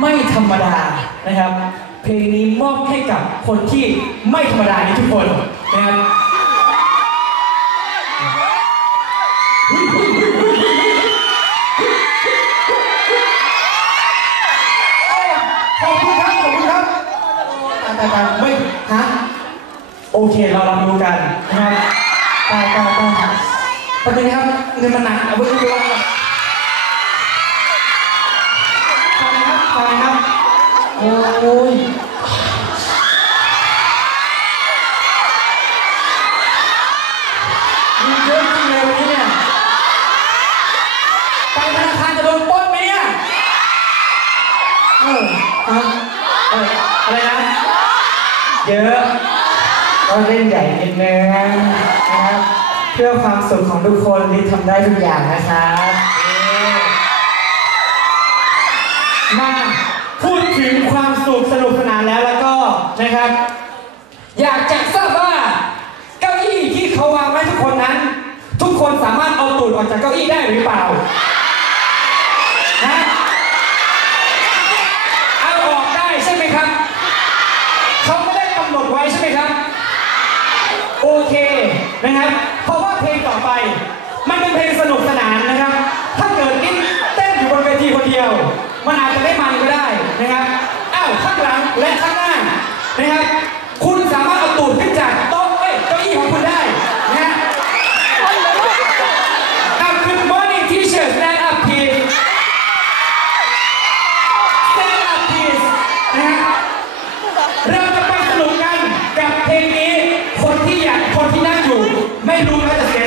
ไม่ธรรมดานะครับ เพลงนี้มอบให้กับคนที่ไม่ธรรมดานี้ทุกคนนะครับขอบคุณครับ ขอบคุณครับตาตาตาไม่ฮะโอเคเรารับรู้กันนะครับตายตายตายประเด็นครับเงินมันหนักเอาไว้ดูว่า ทำครับทำครับ โอ้ ยมีเยอะจริงเลยวันนี้เนี่ย ไปธนาคารจะโดนปล้นไหมเนี่ย เออฮะเอออะไรนะ เยอะ ก็เล่นใหญ่นิดนึงนะครับ เพื่อความสุขของทุกคนที่ทำได้ทุกอย่างนะครับ นี่มาพูด ถึงความสุขสนุกสนานแล้วแล้วก็นะครับ อยากจะทราบว่าเก้าอี้ที่เขาวางไว้ทุกคนนั้น ทุกคนสามารถเอาตูดออกจากเก้าอี้ได้หรือเปล่านะเอาออกได้ใช่ไหมครับเขาไม่ได้กำหนดไว้ใช่ไหมครับ โอเคนะครับ เพราะว่าเพลงต่อไป มันเป็นเพลงสนุกสนานนะครับ ถ้าเกิดกิ๊กเต้นอยู่บนเวทีคนเดียว มันอาจจะไม่มั นะครับอ้าวข้างหลังและข้างหน้านะครับ คุณสามารถเอาตูดขึ้นจากโต๊ะเอ้ยเก้าอี้ของคุณได้นะฮะอ่ Good morning teacher stand up please stand up please นะฮะเราจะไปสนุกกันกับเพลงนี้ คนที่อยากคนที่นั่งอยู่ ไม่รู้แล้จะเสีย